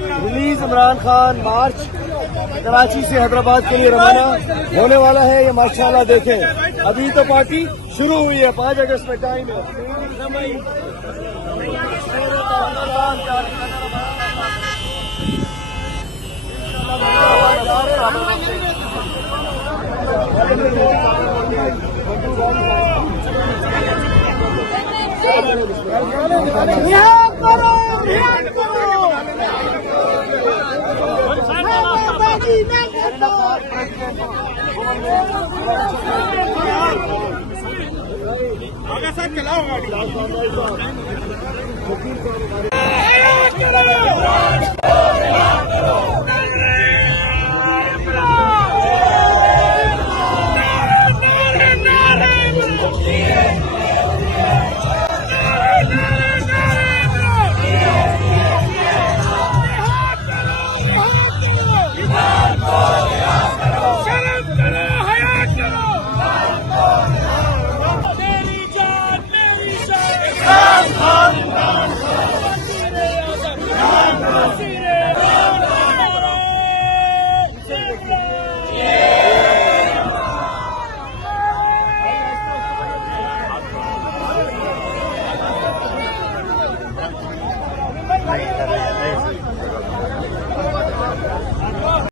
Release Imran Khan मार्च कराची से हैदराबाद के लिए रवाना होने वाला है। ये माशाल्लाह देखें, अभी तो पार्टी शुरू हुई है। 5 अगस्त में टाइम है। आगे साहब चलाओ गाड़ी।